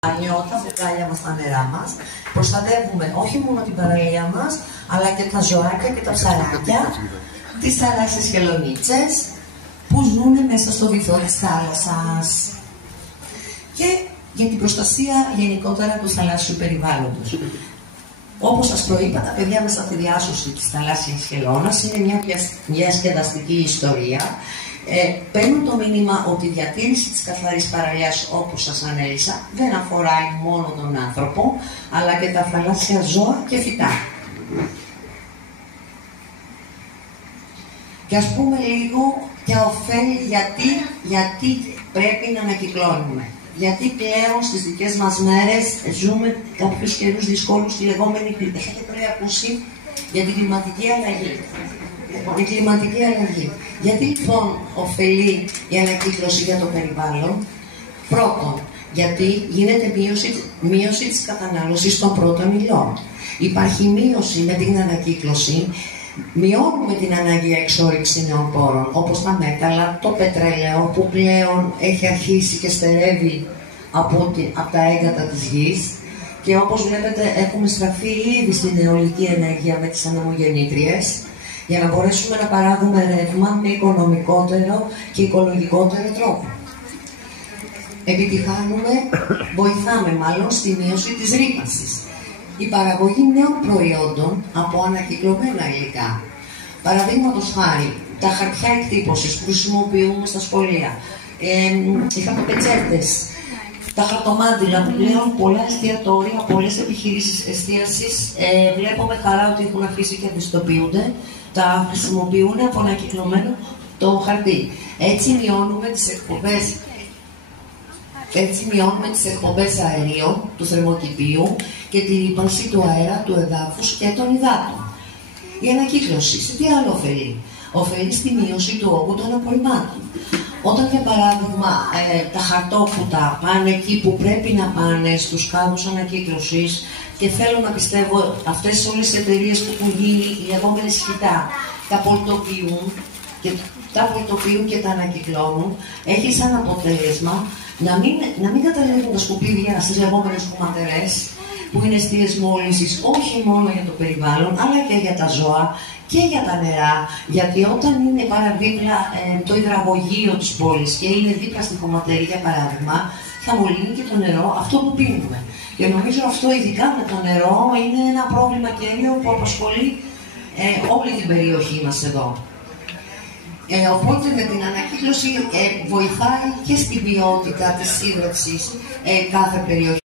Τα μπουκάλια μας, τα νερά μας, προστατεύουμε όχι μόνο την παραλία μας, αλλά και τα ζωάκια και τα ψαράκια, τις θαλάσσιες χελωνίτσες που ζουν μέσα στο βυθό της θάλασσας και για την προστασία γενικότερα του θαλάσσιου περιβάλλοντος. Όπως σας προείπα, τα παιδιά μέσα στη διάσωση της θαλάσσιας χελώνας είναι μια διασκεδαστική ιστορία. Παίρνουν το μήνυμα ότι η διατήρηση της καθαρής παραλίας, όπως σας ανέλησα, δεν αφορά μόνο τον άνθρωπο, αλλά και τα θαλάσσια ζώα και φυτά. Και ας πούμε λίγο για ωφέλη, γιατί πρέπει να ανακυκλώνουμε. Γιατί πλέον στις δικές μας μέρες ζούμε κάποιους καιρούς δυσκόλους, τη λεγόμενη, έχετε ακούσει για την κλιματική αλλαγή. Η κλιματική αλλαγή. Γιατί λοιπόν ωφελεί η ανακύκλωση για το περιβάλλον? Πρώτον, γιατί γίνεται μείωση της κατανάλωσης των πρώτων υλών. Υπάρχει μείωση με την ανακύκλωση, μειώνουμε την ανάγκη εξόρυξη νέων πόρων, όπως τα μέταλλα, το πετρέλαιο που πλέον έχει αρχίσει και στερεύει από τα έγκατα της γης. Και όπως βλέπετε έχουμε στραφεί ήδη στην αιωλική ενέργεια με τις ανεμογεννήτριες, για να μπορέσουμε να παράγουμε ρεύμα με οικονομικότερο και οικολογικότερο τρόπο. Επιτυχάνουμε, βοηθάμε μάλλον στη μείωση της ρύπανσης. Η παραγωγή νέων προϊόντων από ανακυκλωμένα υλικά. Παραδείγματος χάρη, τα χαρτιά εκτύπωσης που χρησιμοποιούμε στα σχολεία, οι χαρτοπετσέτες, τα χαρτομάντιλα που πλέον πολλά εστιατόρια, πολλές επιχειρήσεις εστίασης βλέπω με χαρά ότι έχουν αφήσει και πιστοποιούνται, τα χρησιμοποιούν από ανακυκλωμένο το χαρτί. Έτσι μειώνουμε τις εκπομπές αερίων, του θερμοκηπίου και τη ρύπανση του αέρα, του εδάφους και των υδάτων. Η ανακύκλωση, σε τι άλλο ωφελεί? Ωφελεί στη μείωση του όγκου των απορριμμάτων. Όταν, για παράδειγμα, τα χαρτόφουτα πάνε εκεί που πρέπει να πάνε, στους κάδους ανακύκλωσης, και θέλω να πιστεύω αυτές όλες τις εταιρείες που έχουν γίνει, οι λεγόμενες χιτά, τα πολτοποιούν και τα ανακυκλώνουν, έχει σαν αποτέλεσμα να μην καταλήγουν τα σκουπίδια στις λεγόμενες χωματερές, που είναι αιστείες μόλυνσης όχι μόνο για το περιβάλλον, αλλά και για τα ζώα και για τα νερά. Γιατί όταν είναι παραδίπλα το υδραγωγείο της πόλης και είναι δίπλα στη χωματερή, για παράδειγμα, θα μολύνει και το νερό αυτό που πίνουμε. Και νομίζω αυτό, ειδικά με το νερό, είναι ένα πρόβλημα κέριο που απασχολεί όλη την περιοχή μας εδώ. Οπότε με την ανακύκλωση βοηθάει και στην ποιότητα της σύνταξης κάθε περιοχή.